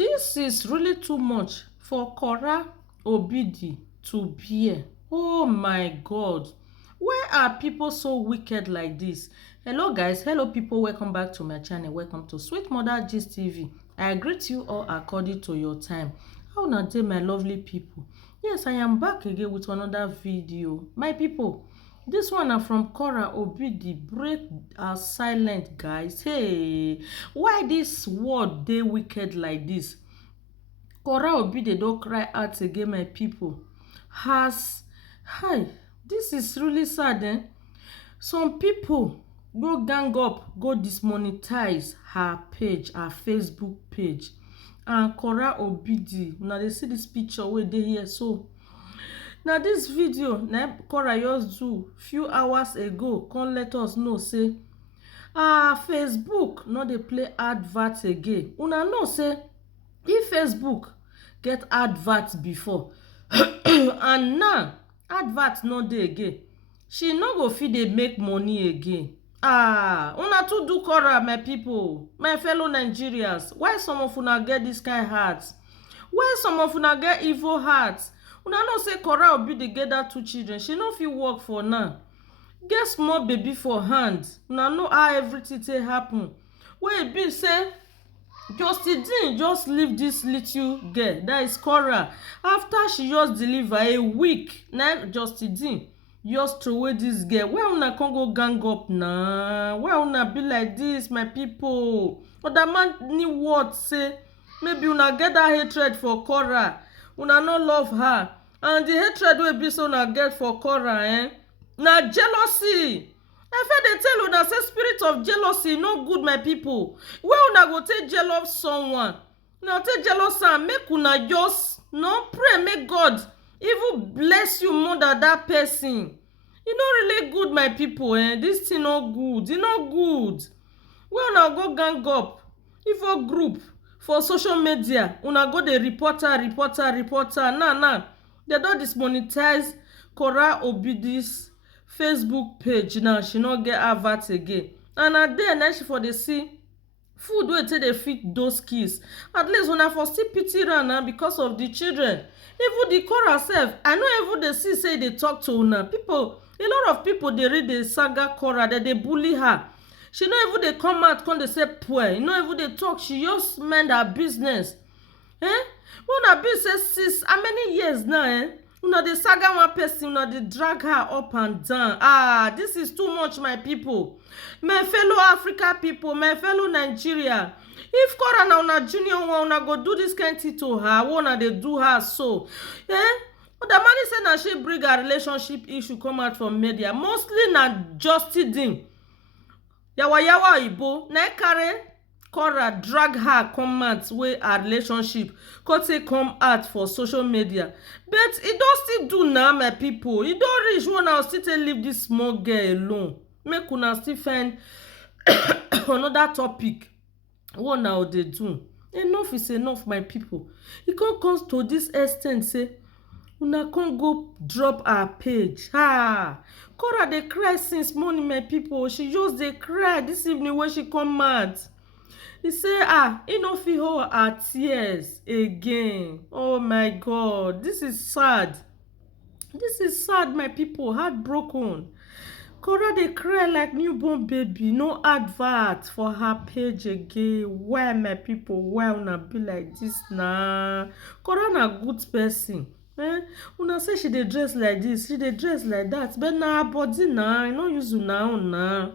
This is really too much for Korra Obidi to bear. Oh my God. Why are people so wicked like this? Hello guys, hello people, welcome back to my channel. Welcome to Sweet Mother Gist TV. I greet you all according to your time. How na dey my lovely people? Yes, I am back again with another video. My people, this one na from Korra Obidi. Break our silent, guys. Hey, why this world dey wicked like this? Korra Obidi don cry out again, my people. Hi, this is really sad, eh? Some people go gang up, go dismonetize her page, her Facebook page. And Korra Obidi, now they see this picture wey dey here so. Now this video na Korra just do few hours ago come let us know say Facebook no dey play advert again. Una know say if Facebook get advert before and now advert no dey again, she no go fit dey make money again. Una too do Korra, my people, my fellow Nigerians. Why some of una get this kind heart? Why some of una get evil heart? Una know say Korra Obidi get that 2 children. She no fit work for now. Get small baby for hand. Una know how everything take happen. Wey e be say Justin just leave this little girl, that is Korra, after she just deliver a week. Now Justin just throw away this girl. Why una can't go gang up now? Why una be like this, my people? But that man need what say? Maybe una get that hatred for Korra. Una no love her. And the hatred wey be so una get for Korra, na jealousy. I fit dey tell una say spirit of jealousy no good, my people. Where una go take jealous someone? Una take jealous am, make una just no pray, make God even bless you more than that person. E no really good, my people. This thing no good. E no good. Where una go gang up evil group for social media, una go dey report her. Now they don dismonetize Korra Obidi's Facebook page. Now she no get advert again, and na there na she for dey see food wey take dey feed those kids. At least una for still pity am na because of the children. Even the Korra sef, I no even dey see say dey talk to una people. A lot of people dey read the saga Korra, that dey bully her. She no even dey come out come dey say poor. You no even dey talk. She just mind her business. Una be say since how many years now? Una dey saga one person, una dey drag her up and down. This is too much, my people, my fellow Africa people, my fellow Nigeria. If Korra na una junior one, una go do this kind thing to her, what una dey do her so? But the man say na she bring her relationship issue come out from media. Mostly na Justin yawa Igbo na carry Korra drag her come out wey her relationship come out for social media. But e don still do now, my people. E don reach when I still take leave this small girl alone. Make una still find another topic what una dey do. Enough is enough, my people. E come to this extent say una can't go drop her page. Korra dey cry since morning, my people. She just dey cry this evening when she come out. He say he no fit hold her tears again. Oh my God, this is sad. This is sad, my people. Heartbroken. Korra dey cry like newborn baby. No advert for her page again. Why, my people? Why una be like this na? Korra na good person. Una say she dey dress like this, she dey dress like that, but na her body na. E no use una own na.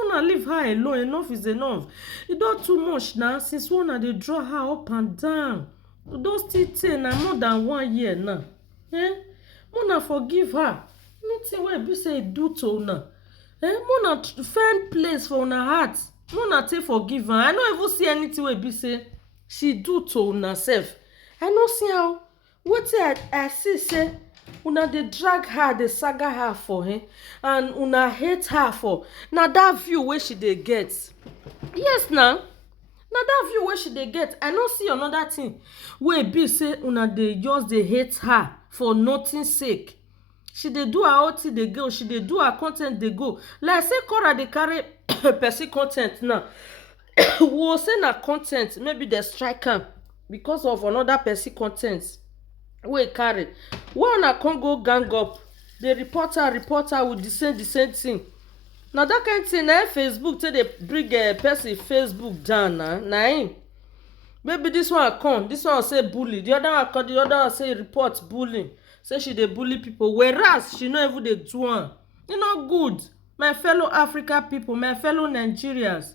Una leave her alone. Enough is enough. E don too much now. Since una dey draw her up and down, don still tey na more than 1 year now. Una forgive her. Anything wey be say e do to una, una find place for una heart. Una take forgive her. I no even see anything wey be say she do to una sef. I no see how. Wetin I see say una dey drag her, dey saga her for and una hate her for na that view wey she dey get. Yes na that view wey she dey get. I no see another thing wey be say una dey just dey hate her for nothing sake. She dey do her own thing dey go. She dey do her content dey go. Like say Korra dey carry person content now. We will say na content, maybe dey strike am. because of another person content wey carry, why una come go gang up dey report her with the same thing. Na that kind thing na Facebook take dey bring person Facebook down na im. Maybe this one come, this one say bully, the other one come, the other one say report bullying, say she dey bully people, whereas she no even dey do am. E no good, my fellow African people, my fellow Nigerians.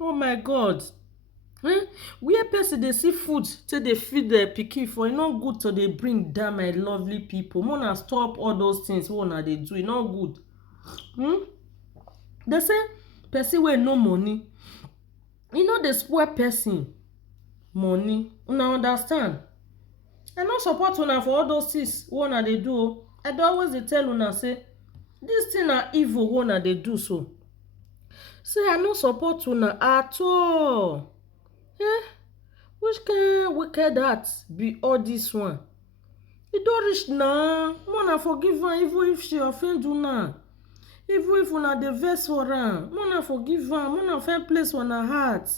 Oh my God. Where person dey see food take dey feed their pikin for, e no good to dey bring down my lovely people. Make una stop all those things wey una dey do, e no good. They say person wey no money, e no dey spoil person money. Una understand? I no support una for all those things wey una dey do o. I dey always dey tell una say this thing na evil wey una dey do so. Say I no support una at all. Which kind wicked heart be all this one? E don reach na, make una forgive am even if she offend una. Even if una dey vex for am, make una forgive am, make una find place for una heart.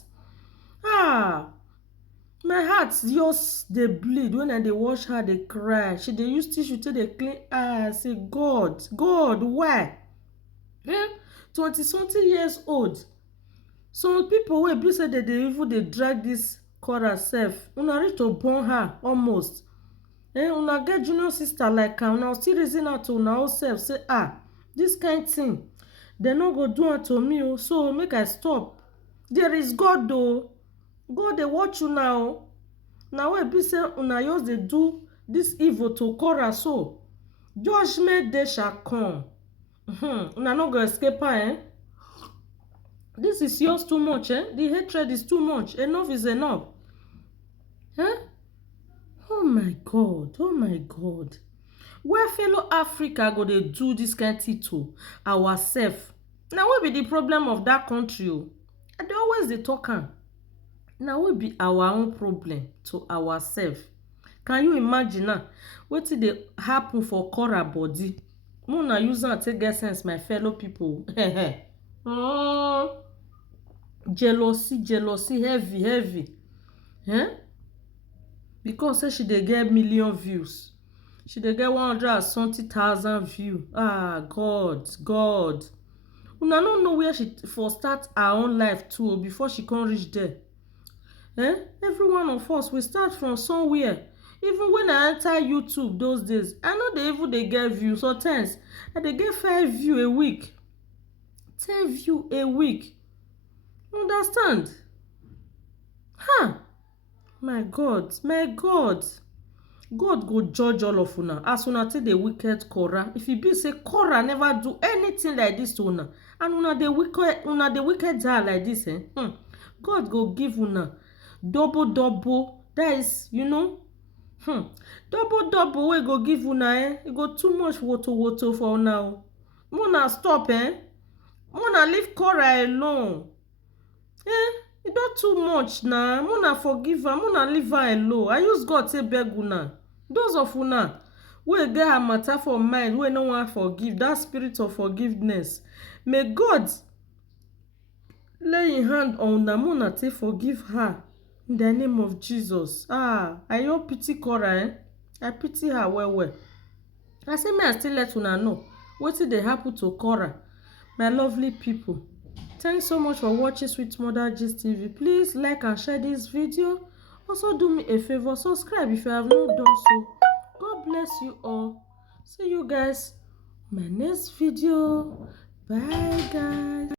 My heart just dey bleed when I dey watch her dey cry. She dey use tissue take dey clean eye. I say God, why? 20 something years old. Some people wey be say they dey even dey drag this Korra sef, una reach to born her almost. Una get junior sister like am, una still reason her to una own self say this kind thing dem no go do am to me o, so make I stop. There is God o. God dey watch una o. Na why be say una just dey do this evil to Korra so. Judgment day shall come. Una no go escape her. This is yours too much. The hatred is too much. Enough is enough. Oh my God. Oh my God. Why fellow Africa go dey do this kind thing to ourselves? Na we be the problem of that country o. I dey always dey talk am. Na we be our own problem to ourselves. Can you imagine now wetin dey happen for Korra body? Make una use am take get sense, my fellow people. Jealousy heavy. Because say she dey get million views, she dey get 170,000 views. God. Una no know where she for start her own life too before she come reach there. Every one of us, we start from somewhere. Even when I enter YouTube those days, I no dey even dey get views. Sometimes I dey get 5 views a week, 10 views a week. Understand? My God. God go judge all of una as una take dey wicked Korra. If e be say Korra never do anything like this to una, and una dey wicked her like this, God go give una double. That is, double wey go give una. E go too much woto for una o. Make una stop. Make una leave Korra alone. E don too much na. Make una forgive her, make una leave her alone. I use God take beg una. Those of una wey get her matter for mind, wey no wan forgive, that spirit of forgiveness, may God lay im hand on una, make una take forgive her in the name of Jesus. I no pity Korra. I pity her well. I say may I still let una know wetin dey happen to Korra, my lovely people. Thanks so much for watching Sweet Mother Gist TV. Please like and share this video. Also do me a favor, subscribe if you have not done so. God bless you all. See you guys in my next video. Bye guys.